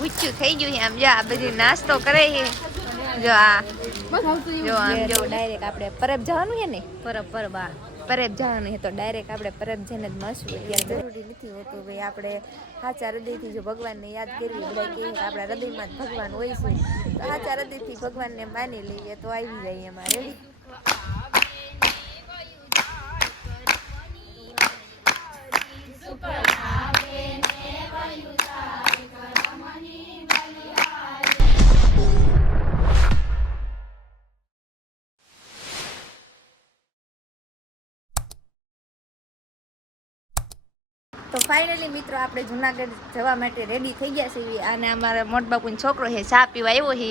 પૂછ્યું થઈ ગયું છે. આમ જો આ બધી નાસ્તો કરે છે. જો આ જો આમ જો ડાયરેક્ટ આપણે પરબ જવાનું છે ને પરબ જવાનું છે તો ડાયરેક્ટ આપણે પરબ જઈને જ મળશું. અત્યારે જરૂરી નથી હોતું ભાઈ આપણે સાચા હૃદયથી જો ભગવાનને યાદ કરવી બધા કહે કે આપણા હૃદયમાં જ ભગવાન હોય છે તો સાચા હૃદયથી ભગવાનને માની લઈએ તો આવી જાય એમાં રેડી. તો ફાઇનલી મિત્રો આપણે જુનાગઢ જવા માટે રેડી થઈ ગયા છીએ અને અમારા મોટા બાપુનો છોકરો છે ચા પીવા આવ્યો છે.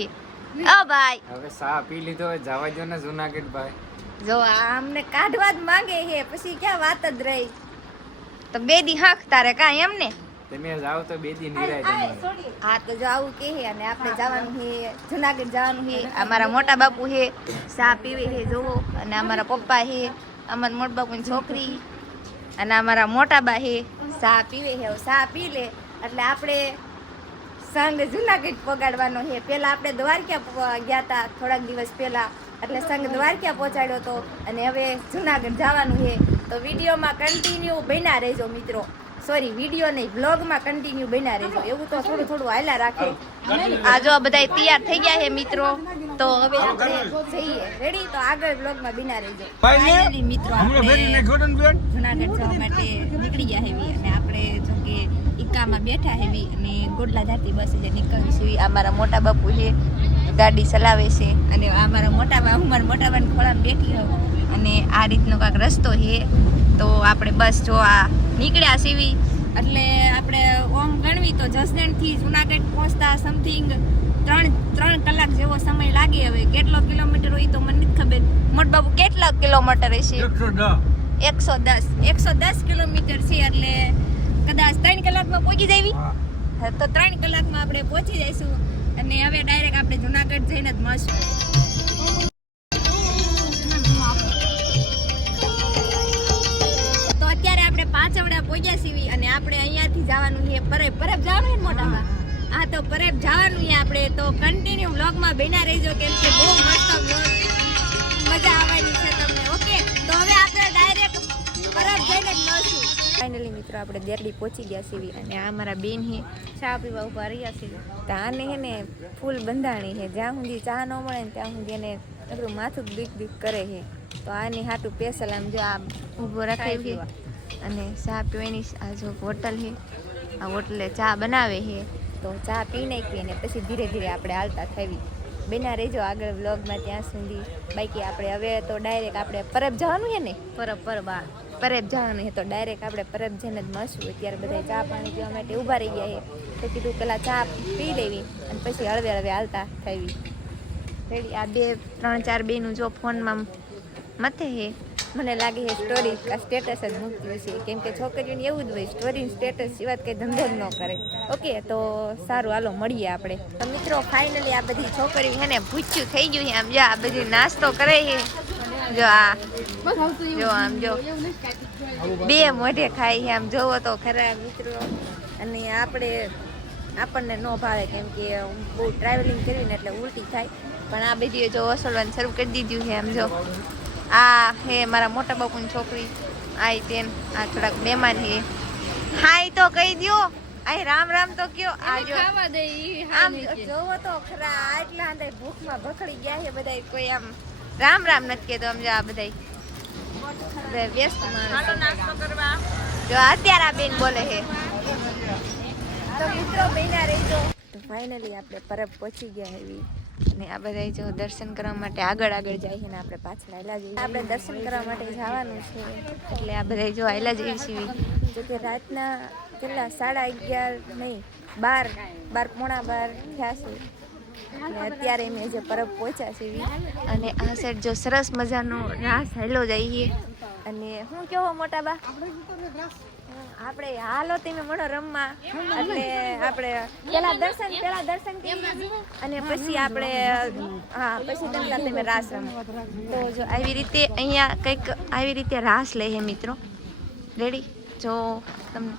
ઓ ભાઈ હવે ચા પી લીધો જવા દો ને જુનાગઢ ભાઈ. જો આમને કાઢવા જ માંગે છે પછી ક્યાં વાત જ રહી. તો બે દી હક તારે કાંઈ એમ ને તમે જાવ તો બે દી નિરાય તમારે. હા તો જો આવું કે અને આપણે જવાનું છે જુનાગઢ જવાનું છે. અમારા મોટા બાપુ છે ચા પીવે છે જોવો અને અમારા પપ્પા છે અમારા મોટા બાપુની છોકરી અને અમારા મોટા બા છે ચા પીવે છે. ચા પી લે એટલે આપણે સંઘ જુનાગઢ પગાડવાનો છે. પહેલાં આપણે દ્વારકા ગયા હતા થોડાક દિવસ પહેલાં એટલે સંઘ દ્વારકા પહોંચાડ્યો હતો અને હવે જુનાગઢ જવાનું છે. તો વિડીયોમાં કન્ટિન્યુ બન્યા રહેજો મિત્રો. સોરી વિડીયો નહીં વ્લોગમાં કન્ટિન્યુ બન્યા રહેજો. એવું તો થોડું થોડું હાલ્યા રાખે. આ જો બધા તૈયાર થઈ ગયા છે મિત્રો. તો હવે આપણે જઈએ રેડી. તો આગળ વ્લોગમાં બન્યા રહેજો. ફાઇનલી મિત્રો આપણે જુનાગઢ જવા માટે નીકળી ગયા હેવી અને આપણે જો કે ઇકામાં બેઠા હેવી અને ગોડલા જાતી બસ જે નીકળવી છે. આ મારા મોટા બાપુ છે ગાડી ચલાવે છે અને આ મારા મોટા બા હું મારા મોટા બાને ખોળામાં બેઠી હોઉં અને આ રીતનો કાંક રસ્તો છે. તો આપણે બસ જો આ નીકળ્યા સીવી એટલે આપણે ઓમ ગણવી તો જસદણથી જુનાગઢ પહોંચતા સમથિંગ 3 કલાક જેવો સમય લાગે. હવે કેટલો કિલોમીટર હોય તો મને નથી ખબર. મોટ બાબુ કેટલા કિલોમીટર હશે? 110 કિલોમીટર છે એટલે કદાચ 3 કલાકમાં પહોંચી જવી. તો 3 કલાકમાં આપણે પહોંચી જઈશું અને હવે ડાયરેક્ટ આપણે જુનાગઢ જઈને જ મળશું. પાંચવડા પહોંચ્યા સીવી અને આપણે અહીંયાથી જવાનું છે પરબ જવાનું છે મોટામાં. હા તો પરબ જવાનું છે આપણે. તો કન્ટિન્યુ વ્લોગમાં બન્યા રહેજો કેમ કે બહુ મસ્ત વ્લોગ મજા આવવાની છે તમને. ઓકે તો હવે આપણે ડાયરેક્ટ પરબ જઈને જ મળશું. ફાઇનલી મિત્રો આપણે દેરડી પહોંચી ગયા સીવી અને આ મારા બેન છે ચા પીવા ઉભા રહ્યા છે. તો આને છે ને ફૂલ બંધાણી છે. જ્યાં સુધી ચા ન મળે ને ત્યાં સુધી એને એટલું માથું દીક કરે છે. તો આની હાટું સ્પેશિયલ આમ જો આ ઊભો રખાય છે અને ચા પીવાની. આ જો હોટલ છે આ હોટલે ચા બનાવે છે તો ચા પી નાખીએ ને પછી ધીરે ધીરે આપણે હાલતા થવી. બેના રહેજો આગળ વ્લોગમાં ત્યાં સુધી. બાકી આપણે હવે તો ડાયરેક્ટ આપણે પરબ જવાનું છે ને પરબ જવાનું છે તો ડાયરેક્ટ આપણે પરબ જઈને જ મળશું. અત્યારે બધા ચા પાણી પીવા માટે ઊભા રહી ગયા છે તો કીધું પહેલાં ચા પી લેવી અને પછી હળવે હળવે હાલતા થવી રેડી. આ 2-3-4 બેનું જો ફોનમાં મથે છે. મને લાગે છે સ્ટોરી સ્ટેટસ જ મૂકતી છે કેમ કે છોકરીઓને એવું જ હોય સ્ટોરી સ્ટેટસ સિવાય કંઈ ધંધો જ ન કરે. ઓકે તો સારું હાલો મળીએ આપણે. તો મિત્રો ફાઇનલી આ બધી છોકરીઓ છે ને પૂછ્યું થઈ ગયું છે. આમ જો આ બધી નાસ્તો કરે છે. જો આ જો આમ જો બે મોઢે ખાય છે. આમ જોવો તો ખરા મિત્રો. અને આપણને ન ભાવે કેમ કે બહુ ટ્રાવેલિંગ કરવી ને એટલે ઉલટી થાય. પણ આ બધી જો વસોડવાનું શરૂ કરી દીધું છે. આમ જો આ હે મારા મોટા બાપુની છોકરી. આઈ તેન આ થોડાક મહેમાન હે. હાય તો કહી દ્યો. આય રામ રામ તો કયો. આ જો આમ જોવો તો ખરા આટલા અંદર ભૂખમાં ભખડી ગયા છે બધા. કોઈ આમ રામ રામ નથી કહેતો. આમ જો આ બધા વ્યસ્ત માણસ જો અત્યારે આ બેન બોલે છે. તો મિત્રો બેના રહેજો. તો ફાઇનલી આપણે પરબ પહોંચી ગયા એવી અને આ બધા જો દર્શન કરવા માટે આગળ જાય છે ને આપણે પાછળ આયલા જઈએ. આપણે દર્શન કરવા માટે જવાનું છે એટલે આ બધા જો આયલા જઈએ છીએ. જો કે રાતના કેટલા 11:30 નહીં 12 થયા છે અને અત્યારે મેં જે પરબ પહોંચ્યા છે અને આ સાઈડ જો સરસ મજાનો રાસ હાલો જઈએ. અને હું કેવો મોટા બા આપણે હાલો તમે મળો રમવા એટલે આપણે પેલા દર્શન અને પછી આપણે પછી તમે રાસ રમો. તો જો આવી રીતે અહીંયા કંઈક આવી રીતે રાસ લે છે મિત્રો રેડી. જો તમને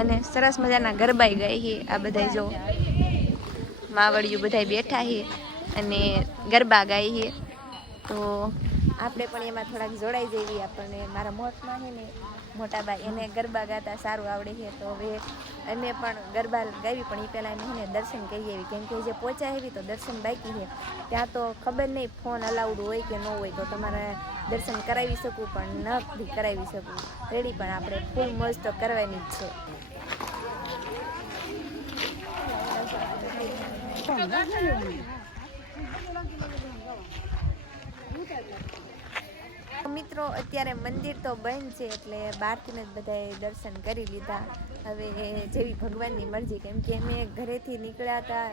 અને સરસ મજાના ગરબાઈ ગાય છે. આ બધા જો માવડિયું બધા બેઠા છે અને ગરબા ગાય છે. તો આપણે પણ એમાં થોડાક જોડાઈ જઈએ. આપણને મારા મોતમાં છે ને મોટા ભાઈ એને ગરબા ગાતા સારું આવડે છે. તો હવે અમે પણ ગરબા ગાવી, પણ એ પહેલાં અમે એને દર્શન કરી આવી, કેમ કે જે પહોંચ્યા એવી તો દર્શન બાકી છે. ત્યાં તો ખબર નહીં ફોન અલાઉડ હોય કે ન હોય, તો તમારે દર્શન કરાવી શકું પણ નથી કરાવી શકું. રેડી, પણ આપણે ફૂલ મોજ તો કરવાની જ છે. મિત્રો અત્યારે મંદિર તો બંધ છે, એટલે બહારથી જ બધાએ દર્શન કરી લીધા. હવે જેવી ભગવાનની મરજી, કેમ કે અમે ઘરેથી નીકળ્યા હતા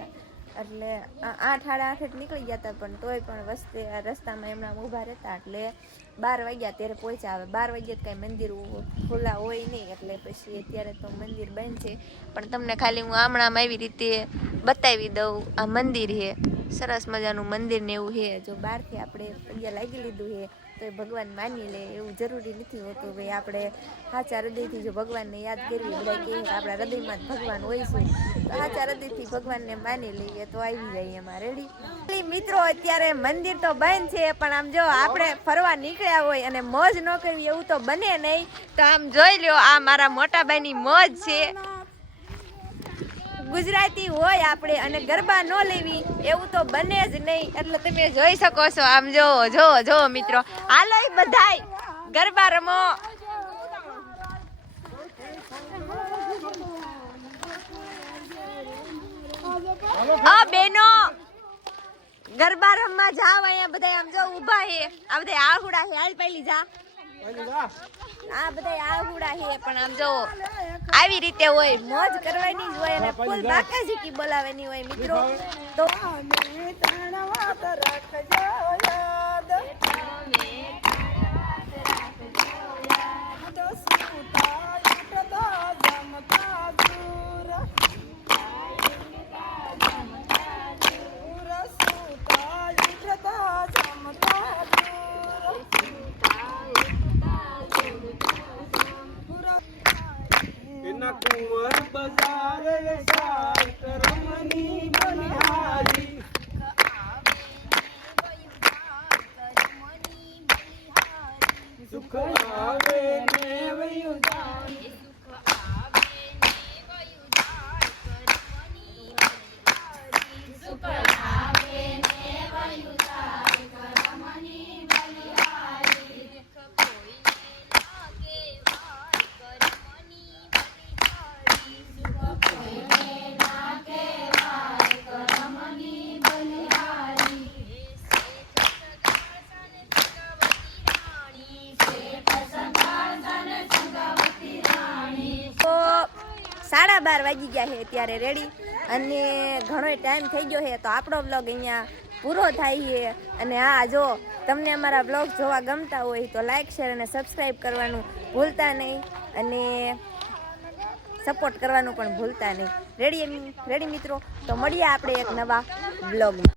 એટલે 8 સાડા 8 જ નીકળી ગયા હતા, પણ તોય પણ રસ્તામાં એમના ઊભા રહેતા એટલે 12 વાગ્યા ત્યારે પહોંચ્યા. હવે 12 વાગ્યા કાંઈ મંદિર ખુલ્લા હોય નહીં, એટલે પછી અત્યારે તો મંદિર બંધ છે. પણ તમને ખાલી હું આમણામાં એવી રીતે બતાવી દઉં. આ મંદિર છે, સરસ મજાનું મંદિર ને એવું છે. જો બહારથી આપણે પગે લાગી લીધું છે તો એ ભગવાન માની લે એવું જરૂરી નથી હોતું. ભાઈ આપણે સાચા હૃદયથી જો ભગવાનને યાદ કરવી, બધા કહે કે આપણા હૃદયમાં જ ભગવાન હોય છે, તો સાચા હૃદયથી ભગવાનને માની લઈએ તો આવી જાય એમાં. રેડી મિત્રો, અત્યારે મંદિર તો બંધ છે, પણ આમ જો આપણે ફરવા નીકળ્યા હોય અને મોજ ન કરવી એવું તો બને નહીં. તો આમ જોઈ લો, આ મારા મોટા ભાઈની મોજ છે. ગુજરાતી હોય આપણે અને ગરબા ન લેવી એવું તો બને જ નહીં. એટલે તમે જોઈ શકો છો. આમ જો મિત્રો, હાલો બધાય ગરબા રમો. બેનો ગરબા રમવા જાવ, અહીંયા બધા આમ જો ઊભા છે. આ બધા આહુડા છે, હાલ પહેલી જા. આ બધા આહુડા છે, પણ આમ જો આવી રીતે હોય, મોજ કરવાની જ હોય અને ફૂલ બાકાજી બોલાવવાની હોય મિત્રો. તો कुंवर बाजार सार करमनी बलिहारी सुख आवे ने वयुदारी सुख आवे ने वयुदारी करमनी बलिहारी कोई लागे वार करमनी તો 12:30 વાગી ગયા છે અત્યારે. રેડી, અને ઘણો ટાઈમ થઈ ગયો છે. તો આપણો બ્લોગ અહીંયા પૂરો થાય છે. અને હા, જો તમને અમારા બ્લોગ જોવા ગમતા હોય તો લાઈક, શેર અને સબસ્ક્રાઈબ કરવાનું ભૂલતા નહીં, અને સપોર્ટ કરવાનું પણ ભૂલતા નહીં. રેડી મિત્રો, તો મળીએ આપણે એક નવા બ્લોગમાં.